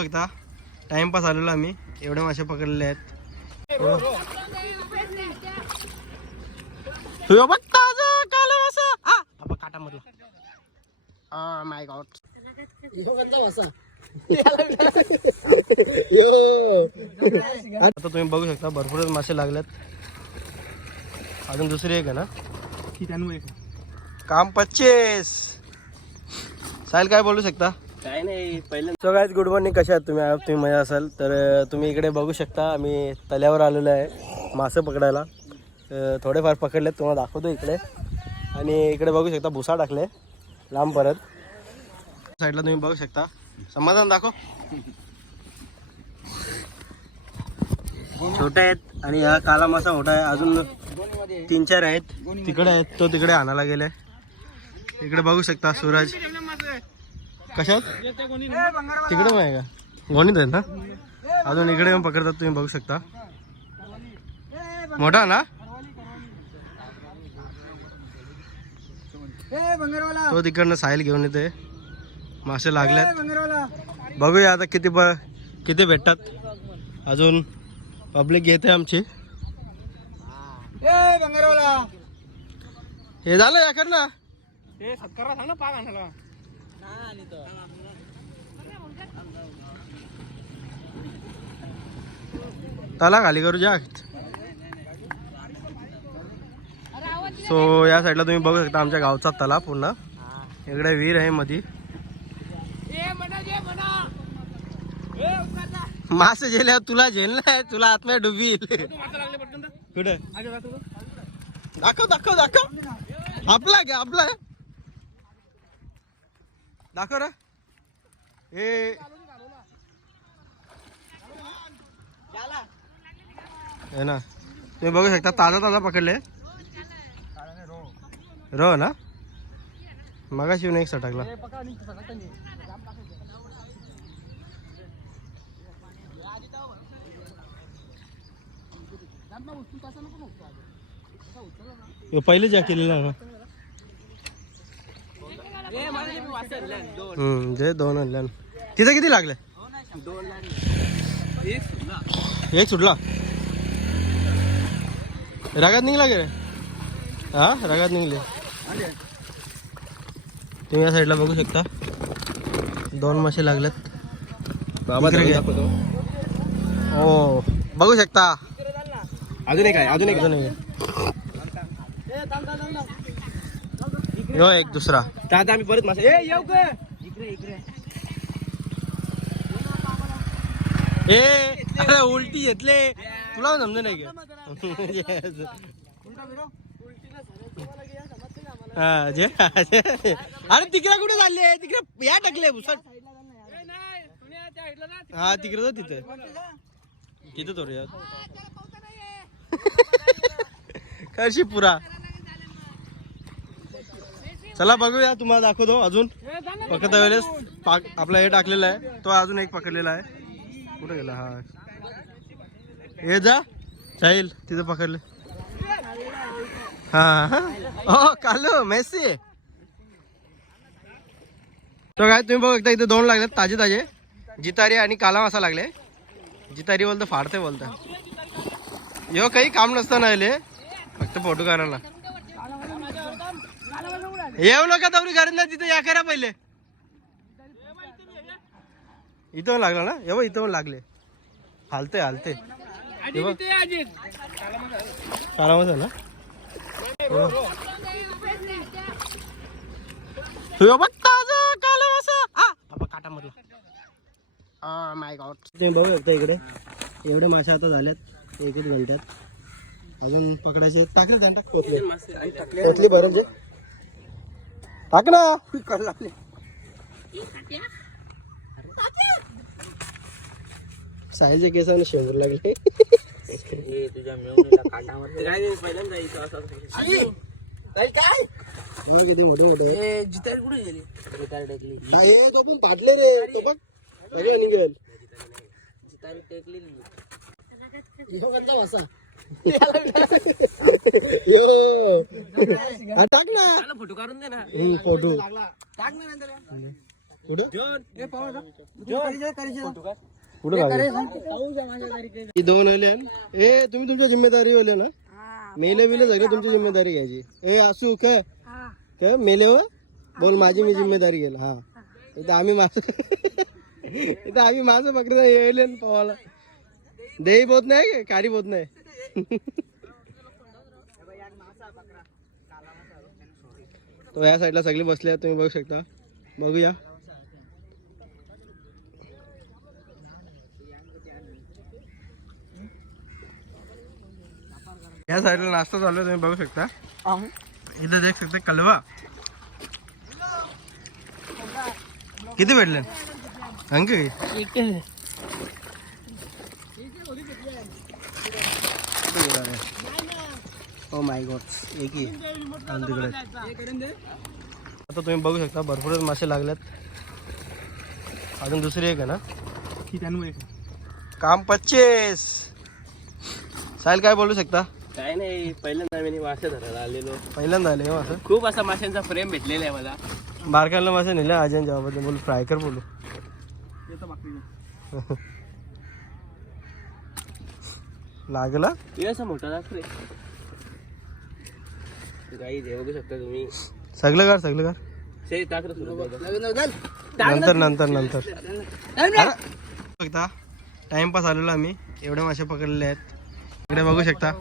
बघता टाइमपास आलेलो आम्ही. एवढे मासे पकडलेले आहेत. काटा मधला माय गॉड आता तुम्ही बघू शकता भरपूरच मासे लागलेत. अजून दुसरी एक आहे ना? काम पच्चीस. साहिल काय बोलू शकता? काय नाही पहिलं सो गायज गुड मॉर्निंग कशा आहात तुम्ही? आहात तुम्ही मजा असाल. तर तुम्ही इकडे बघू शकता आम्ही तल्यावर आलेलो आहे मासे पकडायला. थोडेफार पकडलेत तुम्हाला दाखवतो इकडे. आणि इकडे बघू शकता भुसा टाकले. लांब परत. साईडला तुम्ही बघू शकता. समाधान दाखव. छोटे आहेत आणि हा काला मासा मोठा आहे. अजून तीन चार आहेत. तिकडे आहेत तो तिकडे आणायला गेलाय. इकडे बघू शकता सूरज. कशात? तिकडे पण आहे का? गोणीत आहेत ना? अजून इकडे पण पकडतात तुम्ही बघू शकता. मोठा ना? तो तिकडनं साहिल घेऊन येते. मासे लागल्यात. बघूया आता किती प किती भेटतात. अजून पब्लिक येते आमची. हे झालं याकड ना तला खाली करू जा. सो या साईडला तुम्ही बघू शकता आमच्या गावचा तला पूर्ण. इकडे विहीर आहे मधी. मासे झेल्या तुला झेललाय तुला आत्म्या डुबील कुठे? दाखव दाखव दाखव. आपला घ्या आपला आहे. दाखव रे ए हे ना. तुम्ही बघू शकता ताजा ताजा पकडले. रो ना. मगाशी येऊन एक सटकला. पहिले ज्या केलेला ना? हम्म जे दोन आणल्या तिथं किती लागले? एक सुटला. रागात निघला गे रे? हा रागात निघले. तुम्ही या साईडला बघू शकता. दोन मासे लागलेत. बाबा. दाखवतो. हो बघू शकता. अजून एक आहे अजून एक अजून एक. ह्यो एक दुसरा. तर आता आम्ही परत मासे ए येऊ का इकडे इकडे. ए अरे उलटी घेतले. तुला समज नाही का? हा, जे जे. अरे तिकडे कुठे चालले? तिकडे या टाकले भुसट हा तिकडे जा तिथे. तिथे थोडे कशी पुरा? चला बघूया तुम्हाला दाखवतो अजून. पकडता वेळेस पाक आपला हे टाकलेला आहे. तो अजून एक पकडलेला आहे. कुठे गेला हा? हे जा. जाईल तिथं पकडले. हा हा. कालू मेसी तो काय तुम्ही बघू शकता इथे दोन लागले ताजे ताजे जितारी आणि काला मासा लागले. जितारी बोलतो फाडते बोलता. यो काही काम नसतं ना याले फक्त फोटो काढायला. येऊ नका दौरी घरात ना तिथे या करा पहिले. इथं लागला ना? एवढं इथं लागले. हालते हालते हे झाला बघ. काटा मधला माय गॉड तुम्ही बघू शकता इकडे. एवढे मासे आता झाल्यात एकच घंट्यात. अजून पकडायचे. टाकले त्यांना. टाकले भरून जे टाक ना साहिलच्या केसाने शेंबूर लागले तुझ्या मेवणीला काटावर काय नाही पहिल्यांदा इथं असं असं. बघ किती मोठे मोठे ए, कुठे गेली जितारी टेकली आहे, तो पण फाटले रे तो बघ सगळं निघेल जितारी टेकली यो हा, टाक ना. फोटो काढून दे ना. हम्म, फोटो. टाक ना नंतर. कुठं? कुठं लागलं? ही दोन आले ए तुम्ही तुमच्या जिम्मेदारी होले ना. मेले बिले सगळे तुमची जिम्मेदारी घ्यायची. ए असू काय काय मेले व? बोल माझी मी जिम्मेदारी घेईल. हा. इथं आम्ही माझं इथं आम्ही माझं पकडता येईल पवाला. देही बोत नाही का? कारी बोत नाही. तो या साईडला सगळे बसले तुम्ही बघू शकता. बघूया. या साईडला नाश्ता चालू तुम्ही बघू शकता. इथं देख सकते कलवा. किती भेटले? अंक ओ माय गॉड एक ही. आणि तिकडे आता तुम्ही बघू शकता भरपूरच मासे लागलेत अजून दुसरी एक आहे ना? काम पच्चीस. साहिल काय बोलू शकता? काय नाही पहिल्यांदा मी मासे धरायला आलेलो. पहिल्यांदा आले हो असं खूप असा माशांचा प्रेम भेटलेला आहे मला. बारकायला मासे नेले अजय जेव्हा बोलू. फ्राय कर बोलू. लागला? असं मोठा दाख रे. काही हे बघू शकता तुम्ही. सगळं कर सगळं कर नंतर नंतर नंतर. बघता टाइमपास आलेलो आम्ही. एवढे मासे पकडलेले आहेत. इकडे बघू शकता.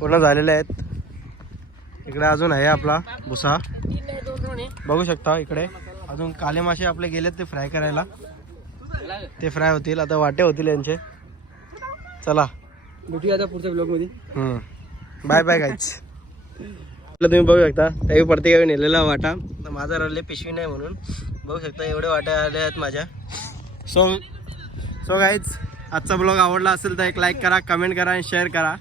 पूर्ण झालेले आहेत. इकडे अजून आहे आपला भुसा. बघू शकता इकडे. अजून काले मासे आपले गेलेत ते फ्राय करायला. ते फ्राय होतील. आता वाटे होतील यांचे. चला. भेटूया आता पुढच्या ब्लॉगमध्ये. बाय बाय गाईच तुम्ही बघू शकता. त्याही प्रत्येकाने नेलेला वाटा. तर माझा रडले पिशवी नाही म्हणून. बघू शकता एवढे वाटे आले आहेत माझ्या. सो सो गाईज आजचा ब्लॉग आवडला असेल तर एक लाईक करा कमेंट करा आणि शेअर करा.